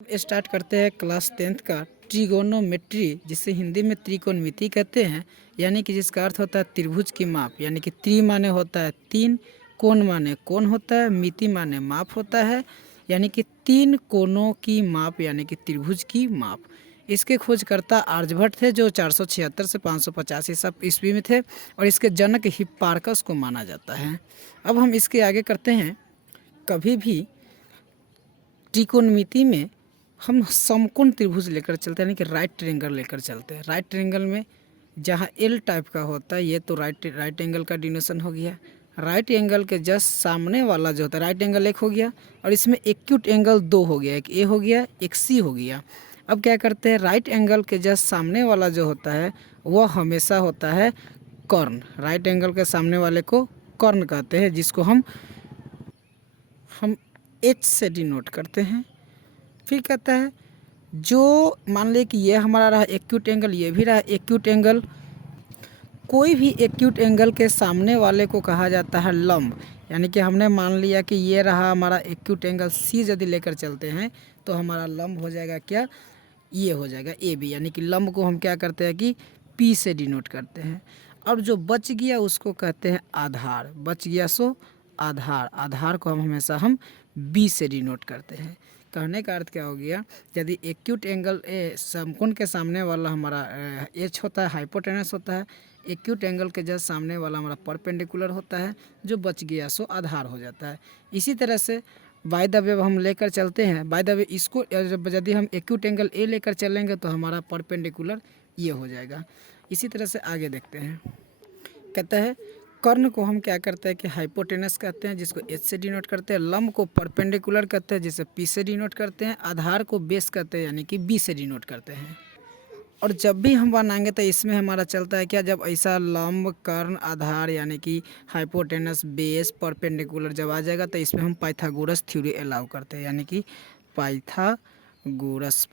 Start करते हैं class 10th का ट्रिगोनोमेट्री, जिसे हिंदी में त्रिकोणमिति कहते हैं। यानी कि जिसका अर्थ होता है त्रिभुज की माप। यानी कि त्रि माने होता है तीन, कोण माने कोण होता है, मिति माने माप होता है। यानी कि तीन कोणों की माप यानी कि त्रिभुज की माप। इसके खोजकर्ता आर्यभट्ट थे, जो 476 से 550 ईस्वी में थे, और इसके जनक हिप्पार्कस को माना जाता है। अब हम इसके आगे करते हैं। कभी भी त्रिकोणमिति में हम समकोण त्रिभुज लेकर चलते हैं, यानी कि राइट ट्रायंगल लेकर चलते हैं। राइट ट्रायंगल में जहाँ एल टाइप का होता है, ये तो राइट एंगल का डिनोशन हो गया। राइट एंगल के जस्ट सामने वाला जो होता है, राइट एंगल एक हो गया, और इसमें एक्यूट एंगल दो हो गया, एक ए हो गया, एक सी हो गया। अब क्या करते हैं, राइट एंगल के जस्ट सामने वाला जो होता है वह हमेशा होता है कर्ण। राइट एंगल के सामने वाले को कर्ण कहते हैं, जिसको हम एच से डिनोट करते हैं। फिर कहता है, जो मान ले कि ये हमारा रहा एक्यूट एंगल, ये भी रहा एक्यूट एंगल। कोई भी एक्यूट एंगल के सामने वाले को कहा जाता है लंब। यानी कि हमने मान लिया कि ये रहा हमारा एक्यूट एंगल सी, यदि लेकर चलते हैं तो हमारा लंब हो जाएगा क्या, ये हो जाएगा ए बी। यानी कि लंब को हम क्या करते हैं कि पी से डिनोट करते हैं। और जो बच गया उसको कहते हैं आधार। बच गया सो आधार। आधार को हम बी से डिनोट करते हैं। कहने का अर्थ क्या हो गया, यदि एक्यूट एंगल समकोण के सामने वाला हमारा एच होता है, हाइपोटेनस होता है, एक्यूट एंगल के जस्ट सामने वाला हमारा परपेंडिकुलर होता है, जो बच गया सो आधार हो जाता है। इसी तरह से बाय द वे हम लेकर चलते हैं। बाय द वे इसको यदि हम एक्यूट एंगल ए लेकर चलेंगे तो हमारा परपेंडिकुलर ये हो जाएगा। इसी तरह से आगे देखते हैं। कहता है, कर्ण को हम क्या करते हैं कि हाइपोटेनस कहते हैं, जिसको एच से डिनोट करते हैं। लंब को परपेंडिकुलर कहते हैं, जिसे पी से डिनोट करते हैं। आधार को बेस कहते हैं, यानी कि बी से डिनोट करते हैं। और जब भी हम बनाएंगे तो इसमें हमारा चलता है क्या, जब ऐसा लंब कर्ण आधार यानी कि हाइपोटेनस बेस परपेंडिकुलर जब आ जाएगा तो इसमें हम पाइथागोरस थ्योरी अलाउ करते हैं। यानी कि पाइथागोरस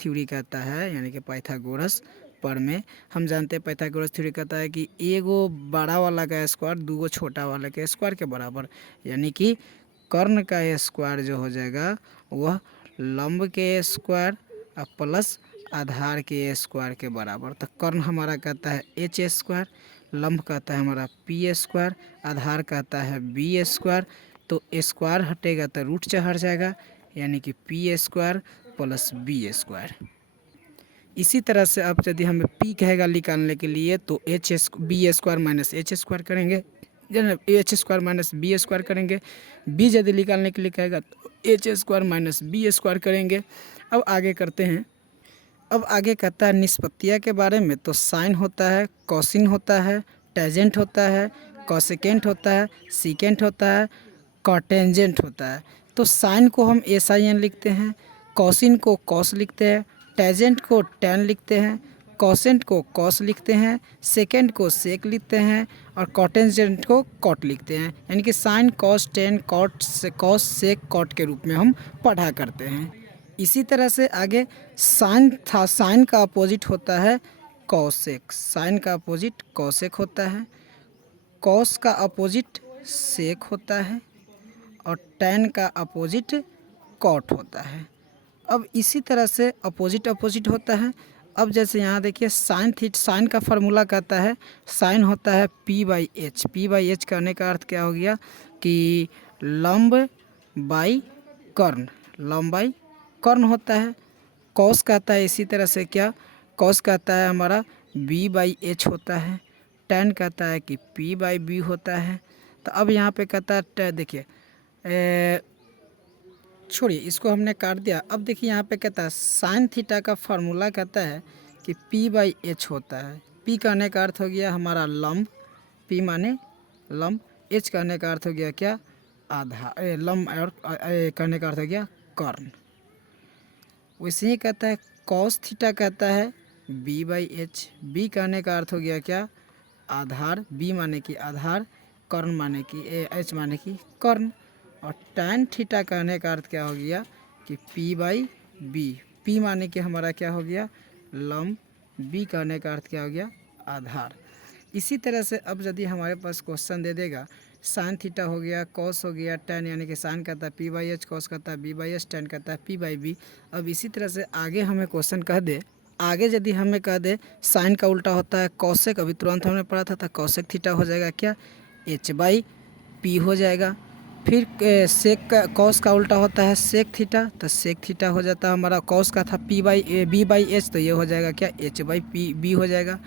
थ्योरी कहता है, यानी कि पाइथागोरस पर में हम जानते हैं पाइथागोरस थ्योरी कहता है कि एगो बड़ा वाला का स्क्वायर दूगो छोटा वाला के स्क्वायर के बराबर। यानी कि कर्ण का स्क्वायर जो हो जाएगा वह लंब के स्क्वायर और प्लस आधार के स्क्वायर के बराबर। तो कर्ण हमारा कहता है एच स्क्वायर, लंब कहता है हमारा पी स्क्वायर, आधार कहता है बी स्क्वायर। तो स्क्वायर हटेगा तो रूट हट जाएगा, यानी कि P square plus B square. इसी तरह से अब यदि हमें पी कहेगा निकालने के लिए तो B square minus H square करेंगे, H square minus B square करेंगे। बी यदि निकालने के लिए कहेगा तो H square minus B square करेंगे। अब आगे करते हैं। अब आगे कहता है निष्पत्तियाँ के बारे में। तो साइन होता है, कोसिन होता है, टेंजेंट होता है, कोसेकेंट होता है, सीकेंट होता है, कॉटेंजेंट होता है। तो साइन को हम SIN लिखते हैं, कोसिन को कॉस लिखते हैं, टेंजेंट को टेन लिखते हैं, कोसेंट को कॉस लिखते हैं, सेकेंड को सेक लिखते हैं, और कॉटेंजेंट को कॉट लिखते हैं। यानी कि sin cos tan cot cosec cot के रूप में हम पढ़ा करते हैं। इसी तरह से आगे साइन था, साइन का अपोजिट होता है कॉसेक। साइन का अपोजिट कॉसेक होता है, कॉस का अपोजिट सेक होता है, और टैन का अपोजिट कॉट होता है। अब इसी तरह से अपोजिट अपोजिट होता है। अब जैसे यहाँ देखिए साइन का फार्मूला कहता है, साइन होता है P/H। P/H कहने का अर्थ क्या हो गया कि लंब बाई कर्ण, लंब बाई कर्ण होता है। कॉस कहता है इसी तरह से क्या, कॉस कहता है हमारा B/H होता है। टैन कहता है कि P/B होता है। तो अब यहाँ पे कहता है, देखिए छोड़िए इसको हमने काट दिया। अब देखिए यहाँ पे कहता है साइन थीटा का फार्मूला कहता है कि P/H होता है। P कहने का अर्थ हो गया हमारा लंब, P माने लंब, H कहने का अर्थ हो गया क्या, आधार, लंब, और कहने का अर्थ हो गया कर्ण। वैसे ही कहता है कॉस थीटा कहता है B/H। B कहने का अर्थ हो गया क्या, आधार, B माने कि आधार, कर्ण माने कि H माने कि कर्ण। और टैन थीटा कहने का अर्थ क्या हो गया कि P/B। P माने कि हमारा क्या हो गया लंब, B कहने का अर्थ क्या हो गया आधार। इसी तरह से अब यदि हमारे पास क्वेश्चन दे देगा साइन थीटा हो गया, कॉस हो गया, टेन यानी कि साइन कहता है पी बाई एच, कॉस कहता है बी बाई एच, टेन कहता है पी बाई बी। अब इसी तरह से आगे हमें क्वेश्चन कह दे, आगे यदि हमें कह दे साइन का उल्टा होता है कॉसेक, अभी तुरंत हमने पढ़ा था कॉसेक थीटा हो जाएगा क्या, एच बाई पी हो जाएगा। फिर सेक का, कॉस का उल्टा होता है सेक थीटा, तो सेक थीटा हो जाता है हमारा, कॉस का था P by B by H, तो ये हो जाएगा क्या, एच बाई पी बी हो जाएगा।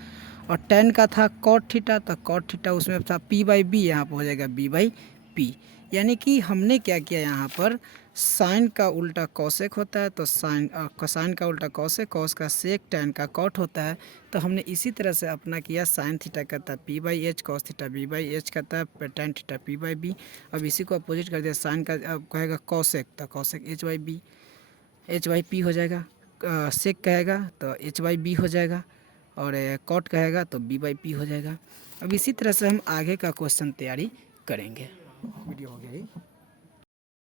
और टेन का था कॉट थीटा, तो कॉट थीटा उसमें था पी बाई बी, यहाँ पर हो जाएगा बी बाई पी। यानी कि हमने क्या किया यहाँ पर, साइन का उल्टा कॉसेक होता है तो साइन कोसाइन का उल्टा कॉसेक, कॉस का सेक, टेन का कॉट होता है। तो हमने इसी तरह से अपना किया, साइन थीटा कहता है P by H, cos theta B by H कहता है, tan theta P by B. अब इसी को अपोजिट कर दिया, साइन का अब कहेगा कॉसेक, तो cosec H by B, H by P हो जाएगा। सेक कहेगा तो एच बाई बी हो जाएगा, और कॉट कहेगा तो बी बाई पी हो जाएगा। अब इसी तरह से हम आगे का क्वेश्चन तैयारी करेंगे। वीडियो हो गया।